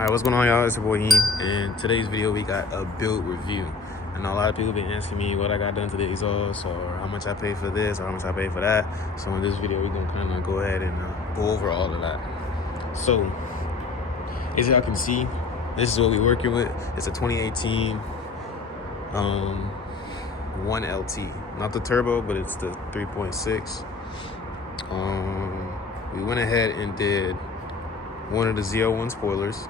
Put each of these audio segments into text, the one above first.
Alright, what's going on, y'all? It's your boy Yeen. In today's video, we got a build review. I know a lot of people been asking me what I got done to the exhaust, or how much I paid for this, or how much I paid for that. So in this video, we're gonna kind of go ahead and go over all of that. So, as y'all can see, this is what we're working with. It's a 2018 1LT, not the turbo, but it's the 3.6. We went ahead and did one of the Z01 spoilers.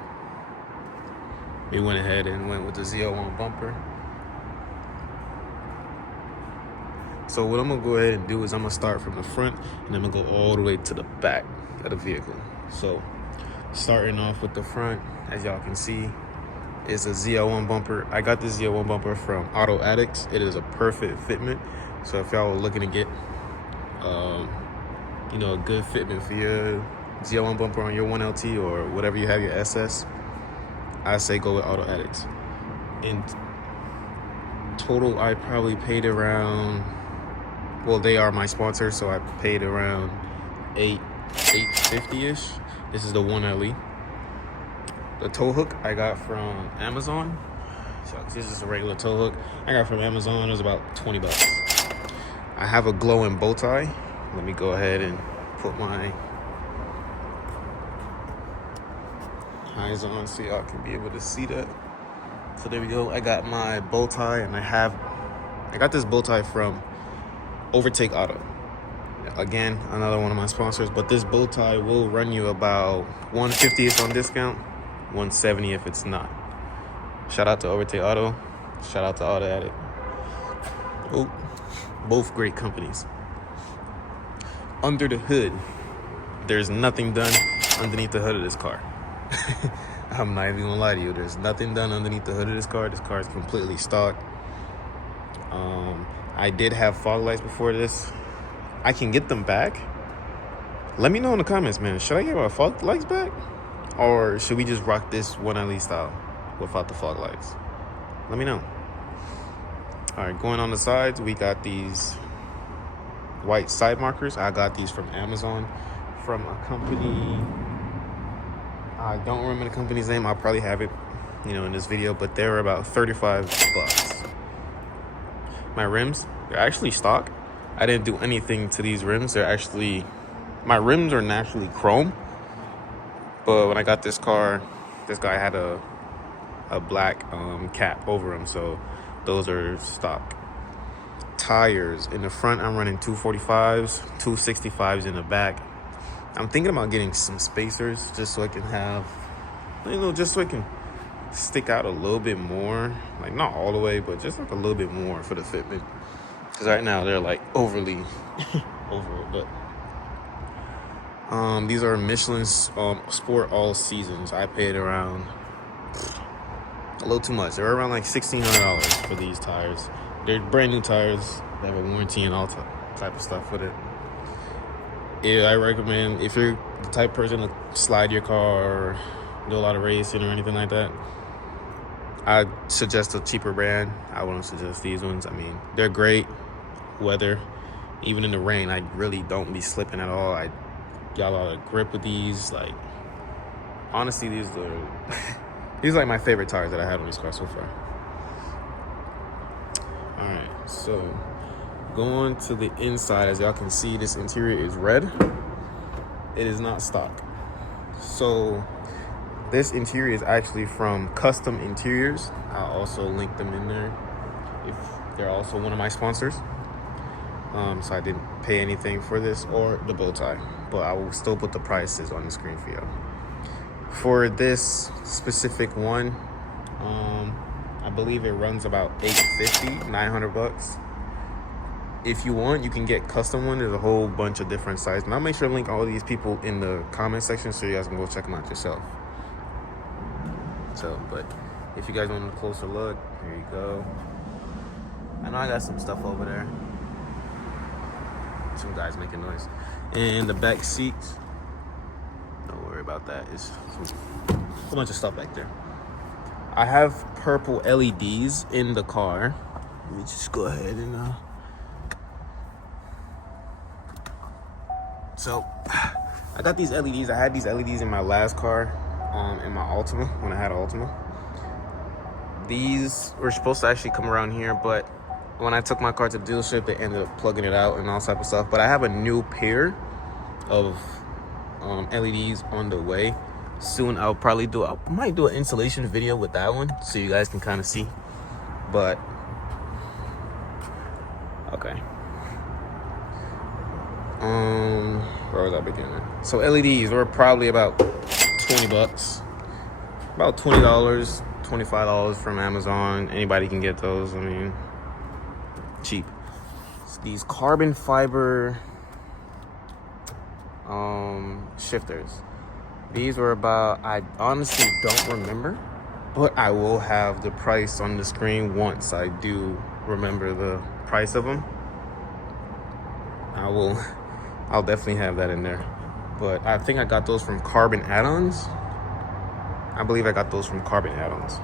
We went ahead and went with the Z01 bumper. So what I'm gonna go ahead and do is I'm gonna start from the front and I'm gonna go all the way to the back of the vehicle. So starting off with the front, as y'all can see, is a Z01 bumper. I got this Z01 bumper from Auto Addicts. It is a perfect fitment. So if y'all were looking to get a good fitment for your Z01 bumper on your 1LT or whatever you have, your SS, I say go with Auto Addicts. In total, I probably paid around, well, they are my sponsor, so I paid around $850-ish. This is the 1LE. The tow hook I got from Amazon. So this is a regular tow hook. I got from Amazon. It was about 20 bucks. I have a glowing bow tie. Let me go ahead and put my eyes on so y'all can be able to see that. So there we go. I got my bow tie, and I got this bow tie from Overtake Auto. Again, another one of my sponsors, but this bow tie will run you about $150 if on discount, $170 if it's not. Shout out to Overtake Auto. Shout out to Auto Addict. Oh, both great companies. Under the hood, there's nothing done underneath the hood of this car. I'm not even gonna lie to you. There's nothing done underneath the hood of this car. This car is completely stock. I did have fog lights before this. I can get them back. Let me know in the comments, man. Should I get my fog lights back? Or should we just rock this 1LE style without the fog lights? Let me know. All right, going on the sides, we got these white side markers. I got these from Amazon from a company. I don't remember the company's name. I'll probably have it, in this video, but they were about 35 bucks. My rims, they're actually stock. I didn't do anything to these rims. My rims are naturally chrome, but when I got this car, this guy had a black cap over them, so those are stock. Tires, in the front, I'm running 245s, 265s in the back. I'm thinking about getting some spacers just so I can have, just so I can stick out a little bit more. Like, not all the way, but just like a little bit more for the fitment. Because right now they're like overly over it. But these are Michelin's Sport All Seasons. I paid around a little too much. They're around like $1,600 for these tires. They're brand new tires. They have a warranty and all type of stuff with it. Yeah, I recommend, if you're the type of person to slide your car or do a lot of racing or anything like that, I'd suggest a cheaper brand. I wouldn't suggest these ones. I mean, they're great weather. Even in the rain, I really don't be slipping at all. I got a lot of grip with these. Like, honestly, these are like my favorite tires that I had on these cars so far. All right, so going to the inside, as y'all can see, this interior is red. It is not stock. So this interior is actually from Custom Interiors. I'll also link them in there if they're also one of my sponsors. So I didn't pay anything for this or the bow tie, but I will still put the prices on the screen for you. For this specific one, I believe it runs about $850, $900. If you want, you can get custom one. There's a whole bunch of different sizes, and I'll make sure to link all these people in the comment section so you guys can go check them out yourself. So, but if you guys want a closer look, here you go. I know I got some stuff over there. Some guys making noise. And the back seats, don't worry about that. It's a bunch of stuff back there. I have purple LEDs in the car. Let me just go ahead and so I got these LEDs. I had these LEDs in my last car. in my Altima when I had an Altima. These were supposed to actually come around here, but when I took my car to the dealership, they ended up plugging it out and all type of stuff. But I have a new pair of LEDs on the way. Soon I might do an installation video with that one so you guys can kind of see. But okay. Where was I beginning? So LEDs were probably about 20 bucks. About $20, $25 from Amazon. Anybody can get those. I mean, cheap. It's these carbon fiber shifters. These were about, I honestly don't remember, but I will have the price on the screen once I do remember the price of them. I'll definitely have that in there. But I think I got those from Carbon Add-ons. I believe I got those from Carbon Add-ons.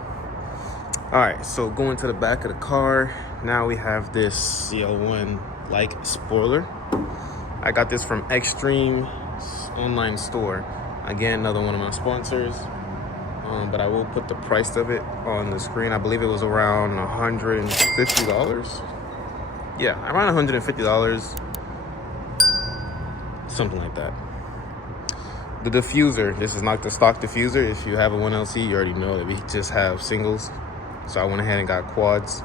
All right, so going to the back of the car, now we have this CL1 like spoiler. I got this from Extreme online store. Again, another one of my sponsors. But I will put the price of it on the screen. I believe it was around $150. Yeah, around $150. Something like that. The diffuser, this is not the stock diffuser. If you have a 1LC, you already know that we just have singles. So I went ahead and got quads.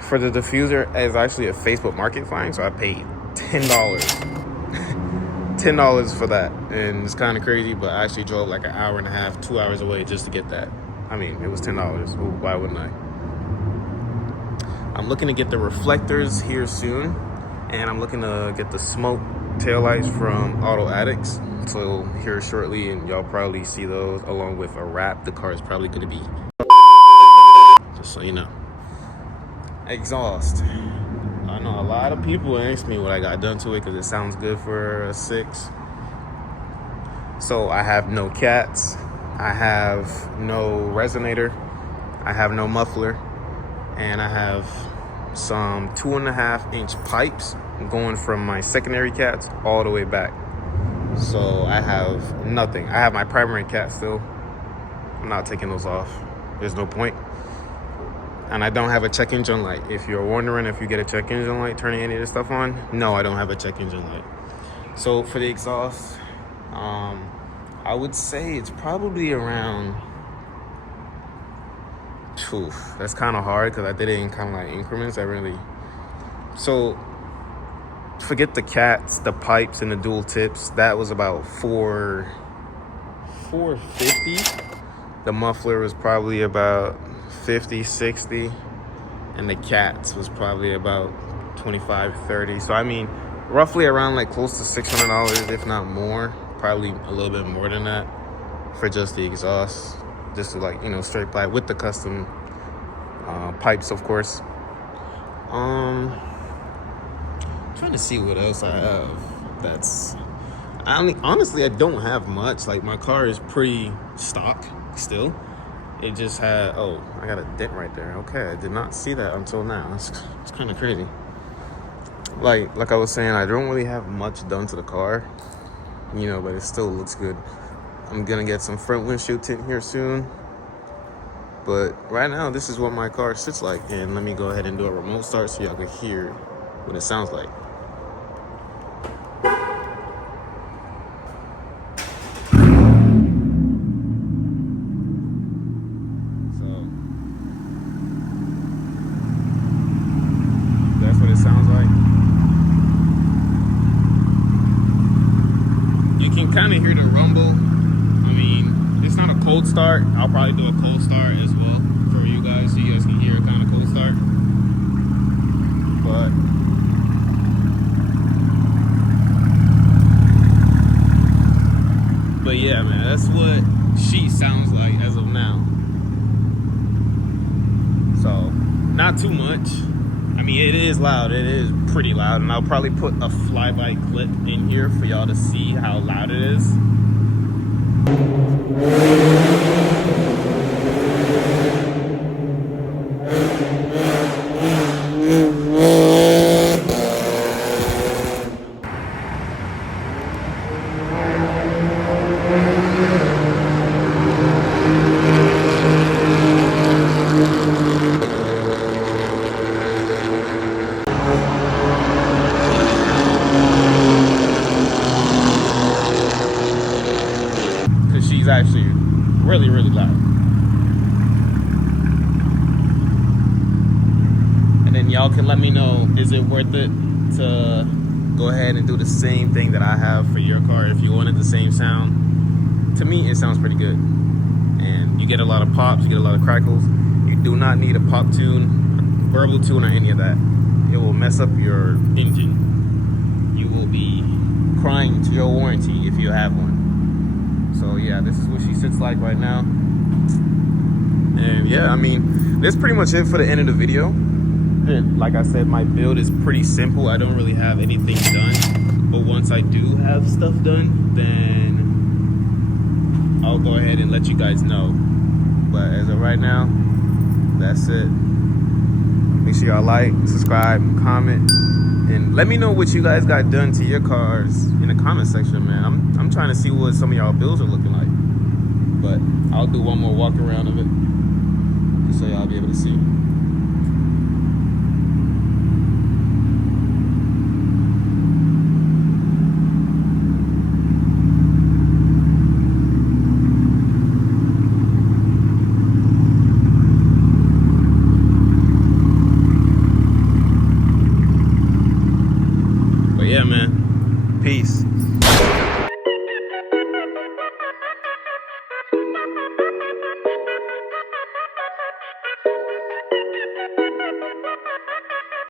For the diffuser, it's actually a Facebook Market find, so I paid $10. $10 for that. And it's kind of crazy, but I actually drove like an hour and a half, 2 hours away just to get that. I mean, it was $10. Well, why wouldn't I? I'm looking to get the reflectors here soon. And I'm looking to get the smoke taillights from Auto Addicts. So here shortly, and y'all probably see those along with a wrap. The car is probably going to be, just so you know. Exhaust. I know a lot of people ask me what I got done to it because it sounds good for a 6. So I have no cats. I have no resonator. I have no muffler. And I have some 2.5-inch pipes going from my secondary cats all the way back. So I have nothing. I have my primary cat still. I'm not taking those off. There's no point. And I don't have a check engine light. If you're wondering if you get a check engine light turning any of this stuff on, no, I don't have a check engine light. So for the exhaust, I would say it's probably around, that's kind of hard because I did it in kind of like increments. So forget the cats, the pipes, and the dual tips. That was about $450. The muffler was probably about $50, $60, and the cats was probably about $25, $30. So I mean, roughly around like close to $600, if not more. Probably a little bit more than that for just the exhaust, just to like, you know, straight black with the custom pipes, of course. Trying to see what else I have. Honestly, I don't have much. Like, my car is pretty stock still. It just had, oh, I got a dent right there. Okay, I did not see that until now. It's kind of crazy. Like I was saying, I don't really have much done to the car, you know, but it still looks good. I'm gonna get some front windshield tint here soon. But right now, this is what my car sits like. And let me go ahead and do a remote start so y'all can hear what it sounds like. Kind of hear the rumble. I mean, it's not a cold start. I'll probably do a cold start as well for you guys, so you guys can hear a kind of cold start. But yeah, man, that's what she sounds like as of now. So not too much. I mean, it is loud. It is pretty loud. And I'll probably put a flyby clip in here for y'all to see how loud it is. is actually really, really loud. And then y'all can let me know, is it worth it to go ahead and do the same thing that I have for your car if you wanted the same sound? To me, it sounds pretty good. And you get a lot of pops, you get a lot of crackles. You do not need a pop tune, verbal tune, or any of that. It will mess up your engine. You will be crying to your warranty if you have one. So yeah, this is what she sits like right now. And yeah, I mean, that's pretty much it for the end of the video. Like I said, my build is pretty simple. I don't really have anything done, but once I do have stuff done, then I'll go ahead and let you guys know. But as of right now, that's it. Make sure y'all like, subscribe, comment, and let me know what you guys got done to your cars in the comment section, man. I'm trying to see what some of y'all builds are looking like. But I'll do one more walk around of it just so y'all be able to see. Yeah, man. Peace.